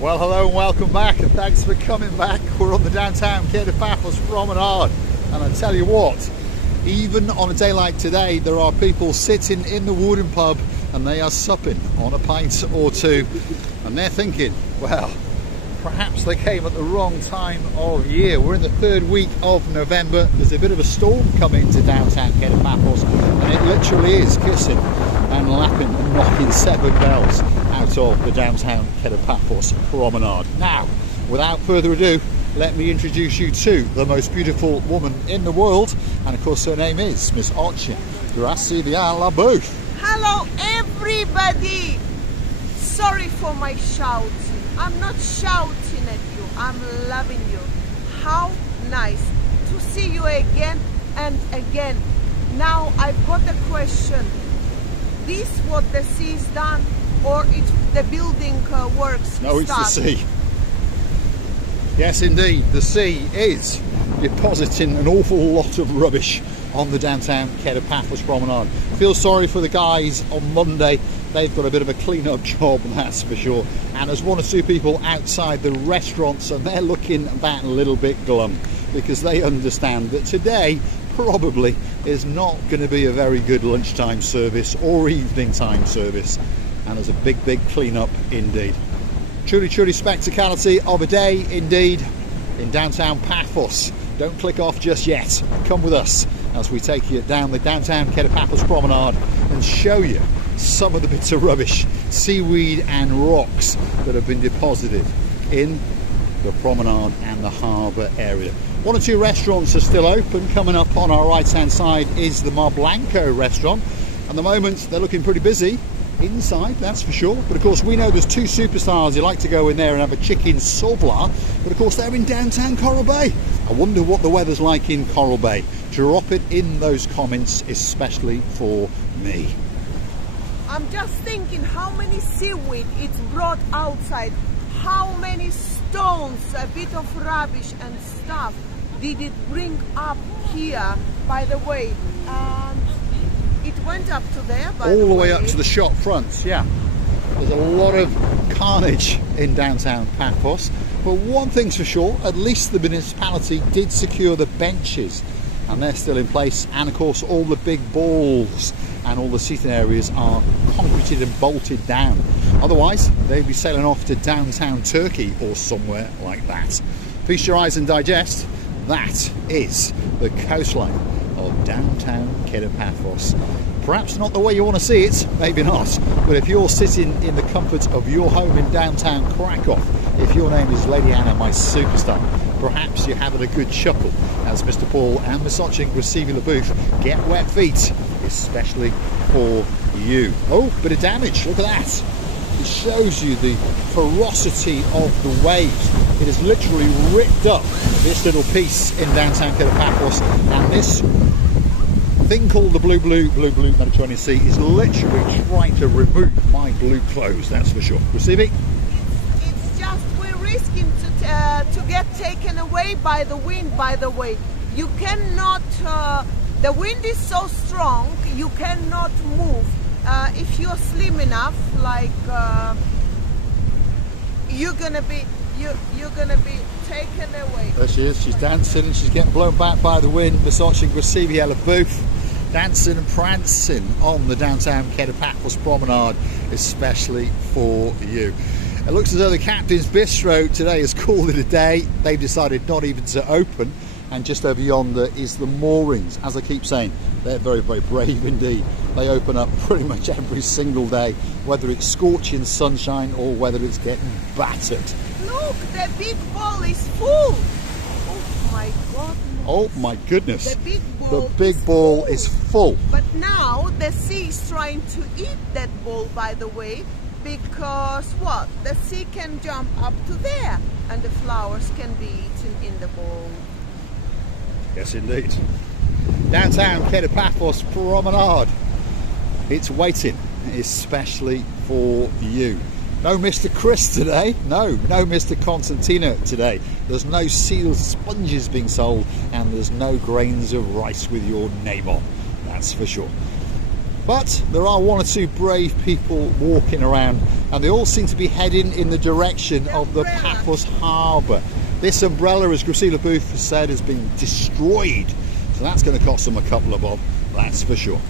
Well, hello and welcome back, and thanks for coming back. We're on the downtown Paphos promenade, and I tell you what, even on a day like today, there are people sitting in the wooden pub and they are supping on a pint or two, and they're thinking, well, perhaps they came at the wrong time of year. We're in the third week of November. There's a bit of a storm coming to downtown Paphos, and it literally is kissing and lapping and knocking 7 bells out of the downtown Paphos promenade. Now, without further ado, let me introduce you to the most beautiful woman in the world, and of course her name is Miss Chopcy. Grazie via la booth. Hello everybody! Sorry for my shouting. I'm not shouting at you, I'm loving you. How nice to see you again and again. Now I've got a question. This what the sea is done, or it's the building works? No, it's the sea. Yes, indeed, the sea is depositing an awful lot of rubbish on the downtown Paphos promenade. Feel sorry for the guys on Monday. They've got a bit of a clean-up job, that's for sure. And there's 1 or 2 people outside the restaurants, and they're looking that little bit glum because they understand that today probably is not going to be a very good lunchtime service or evening time service. And there's a big clean-up indeed. Truly spectacality of a day indeed in downtown Paphos. Don't click off just yet. Come with us as we take you down the downtown Paphos promenade and show you some of the bits of rubbish, seaweed and rocks that have been deposited in the promenade and the harbour area. 1 or 2 restaurants are still open. Coming up on our right hand side is the Mar Blanco restaurant. At the moment they're looking pretty busy inside, that's for sure, but of course we know there's 2 superstars who like to go in there and have a chicken sauvla, but of course they're in downtown Coral Bay. I wonder what the weather's like in Coral Bay. Drop it in those comments, especially for me. I'm just thinking how many seaweed it's brought outside, how many stones, a bit of rubbish and stuff did it bring up here, by the way. It went up to there, by all the way up to the shop fronts, yeah. There's a lot of carnage in downtown Paphos, but one thing's for sure, at least the municipality did secure the benches, and they're still in place, and of course all the big balls and all the seating areas are concreted and bolted down. Otherwise, they'd be sailing off to downtown Turkey or somewhere like that. Feast your eyes and digest. That is the coastline of downtown Paphos. Perhaps not the way you want to see it, maybe not, but if you're sitting in the comfort of your home in downtown Krakow, if your name is Lady Anna, my superstar, perhaps you're having a good chuckle as Mr. Paul and Miss Chopcy receiving the booth get wet feet, especially for you. Oh, bit of damage, look at that. It shows you the ferocity of the waves. It has literally ripped up this little piece in downtown Paphos, and this thing called the blue Mediterranean Sea is literally trying to remove my blue clothes, that's for sure. Receiving? It's just we're risking to get taken away by the wind, by the way. You cannot, the wind is so strong, you cannot move. If you're slim enough, like you're gonna be taken away. There she is, she's dancing and she's getting blown back by the wind. Miss Chopcy Grazie la booth, dancing and prancing on the downtown Paphos promenade, especially for you. It looks as though the Captain's Bistro today has called it a day. They've decided not even to open, and just over yonder is the moorings. As I keep saying, they're very brave indeed. They open up pretty much every single day, whether it's scorching sunshine or whether it's getting battered. Look, the big bowl is full. Oh my God. Oh my goodness. The big ball is full. But now the sea is trying to eat that ball, by the way, because what? The sea can jump up to there and the flowers can be eaten in the bowl. Yes, indeed. Downtown Paphos promenade. It's waiting, especially for you. No Mr. Chris today. No Mr. Constantino today. There's no sealed sponges being sold, and there's no grains of rice with your name on. That's for sure. But there are one or two brave people walking around, and they all seem to be heading in the direction of the Paphos harbour. This umbrella, as Gracila Booth has said, has been destroyed, so that's going to cost them a couple of bob, that's for sure.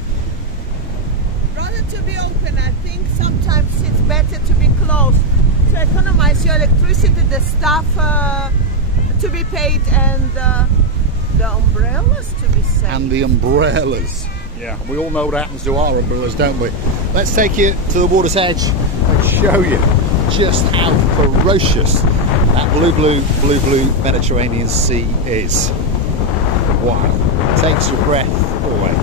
Rather to be open, I think sometimes it's better to be closed to economize your electricity, the staff to be paid, and the umbrellas to be saved. And the umbrellas. Yeah, we all know what happens to our umbrellas, don't we? Let's take you to the water's edge and show you just how ferocious that blue Mediterranean Sea is. Wow, it takes your breath away.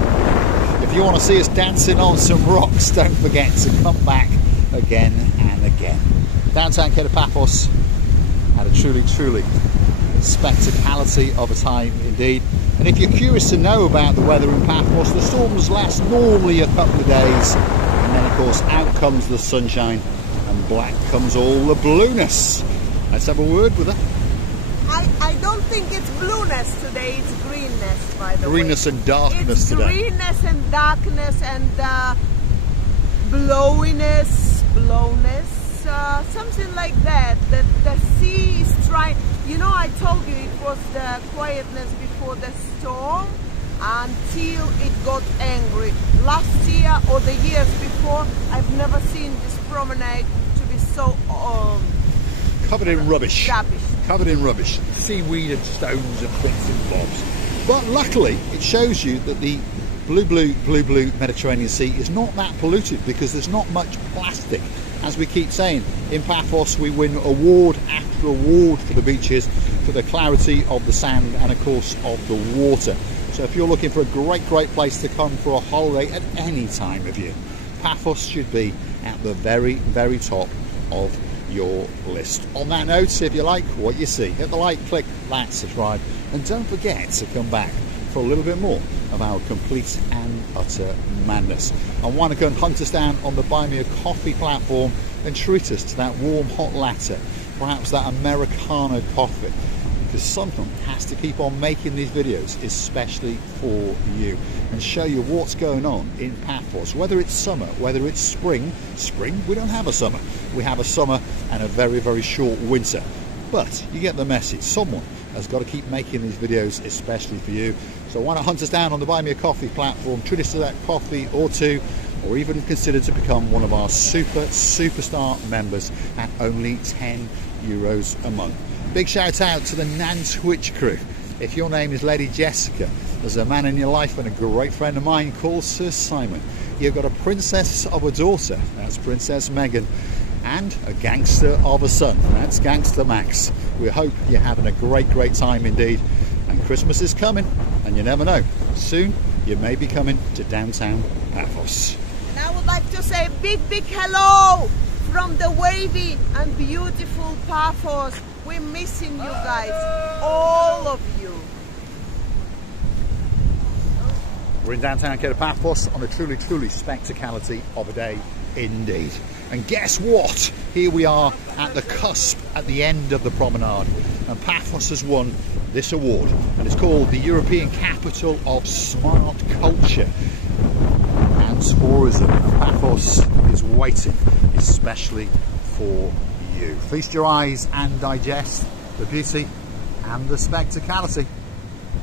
If you want to see us dancing on some rocks, don't forget to come back again and again. Downtown Paphos had a truly spectacularity of a time indeed. And if you're curious to know about the weather in Paphos, the storms last normally a couple of days, and then of course out comes the sunshine and black comes all the blueness. Let's have a word with her. I don't think it's blueness today, it's greenness, by the way. Greenness and darkness it's today. Greenness and darkness and blowiness, something like that. The sea is trying. You know, I told you it was the quietness before the storm until it got angry. Last year or the years before, I've never seen this promenade to be so covered in rubbish. Rubbish. Covered in rubbish. Seaweed and stones and bits and bobs. But luckily, it shows you that the blue Mediterranean Sea is not that polluted, because there's not much plastic. As we keep saying, in Paphos we win award after award for the beaches, for the clarity of the sand and of course of the water. So if you're looking for a great place to come for a holiday at any time of year, Paphos should be at the very top of your list. On that note, if you like what you see, hit the like, click that, subscribe, and don't forget to come back for a little bit more of our complete and utter madness. And why not go and hunt us down on the Buy Me a Coffee platform and treat us to that warm hot latte, perhaps that Americano coffee, because someone has to keep on making these videos especially for you and show you what's going on in Paphos, whether it's summer, whether it's spring. We don't have a summer, we have a summer and a very short winter, but you get the message. Someone has got to keep making these videos especially for you. So why not hunt us down on the Buy Me a Coffee platform, treat us to that coffee or two, or even consider to become one of our superstar members at only €10 a month. Big shout out to the Nantwich crew. If your name is Lady Jessica, there's a man in your life and a great friend of mine called Sir Simon. You've got a princess of a daughter, that's Princess Megan, and a gangster of a son, that's Gangster Max. We hope you're having a great time indeed, and Christmas is coming, and you never know, soon you may be coming to downtown Paphos. And I would like to say big hello from the wavy and beautiful Paphos. We're missing you guys, all of you. We're in downtown Paphos on a truly spectacularity of a day indeed. And guess what? Here we are at the cusp, at the end of the promenade, and Paphos has won this award, and it's called the European Capital of Smart Culture and Tourism. Paphos is waiting especially for you. Feast your eyes and digest the beauty and the spectacality.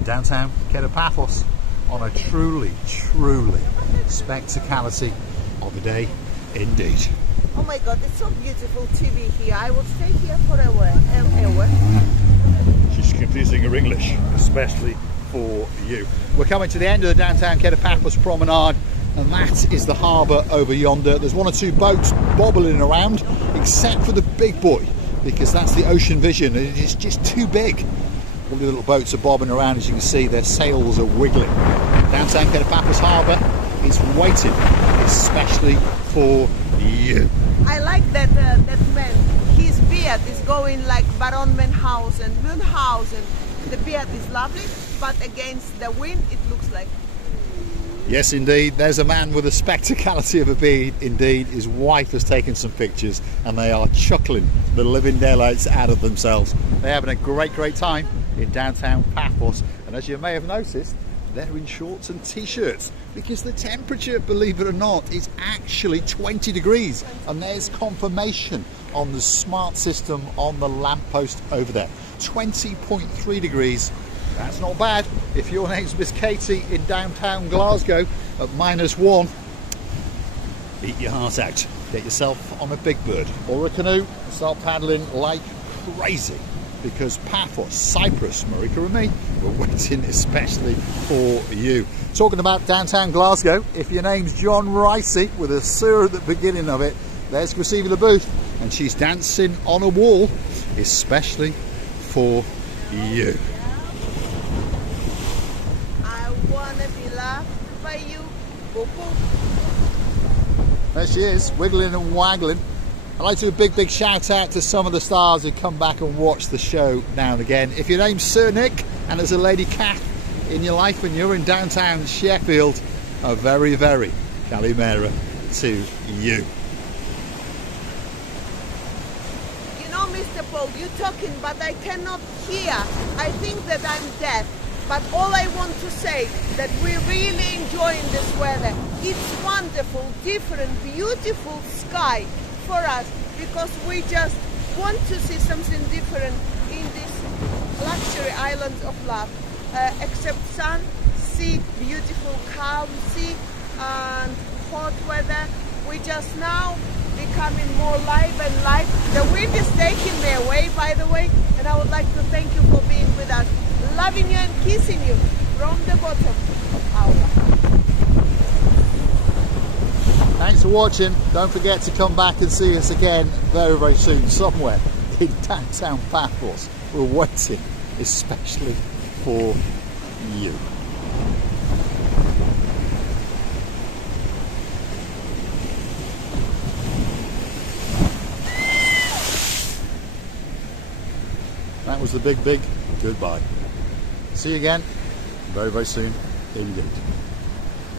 Downtown Paphos on a truly spectacality of a day indeed. Oh my God, it's so beautiful to be here. I would stay here forever. She's confusing her English, especially for you. We're coming to the end of the downtown Paphos promenade, and that is the harbour over yonder. There's one or two boats bobbling around, except for the big boy, because that's the Ocean Vision, and it's just too big. All the little boats are bobbing around, as you can see, their sails are wiggling. Downtown Paphos harbour is waiting, especially for you. I like that man. His beard is going like Baron Münchhausen. The beard is lovely, but against the wind it looks like... Yes indeed, there's a man with a spectacality of a beard indeed. His wife has taken some pictures and they are chuckling the living daylights out of themselves. They're having a great time in downtown Paphos, and as you may have noticed, they're in shorts and t-shirts because the temperature, believe it or not, is actually 20 degrees. And there's confirmation on the smart system on the lamppost over there. 20.3 degrees. That's not bad. If your name's Miss Katie in downtown Glasgow at -1, eat your heart out. Get yourself on a big bird or a canoe and start paddling like crazy, because Paphos, Cyprus, Marika and me, we're waiting especially for you. Talking about downtown Glasgow, if your name's John Ricey with a Sir at the beginning of it, there's Chrissy the booth, and she's dancing on a wall especially for you. I wanna be loved by you. Boop, boop. There she is, wiggling and waggling. I'd like to do a big shout out to some of the stars who come back and watch the show now and again. If your name's Sir Nick and there's a Lady Kath in your life and you're in downtown Sheffield, a very, very Calimera to you. You know, Mr. Paul, you're talking, but I cannot hear. I think that I'm deaf. But all I want to say that we're really enjoying this weather. It's wonderful, different, beautiful sky for us, because we just want to see something different in this luxury island of love. Except sun, sea, beautiful calm sea, and hot weather. We just now becoming more live and light. The wind is taking me away, by the way, and I would like to thank you for being with us. Loving you and kissing you from the bottom of our heart. Thanks for watching. Don't forget to come back and see us again very, very soon, somewhere in downtown Paphos. We're waiting especially for you. That was the big goodbye. See you again very, very soon. Here we go.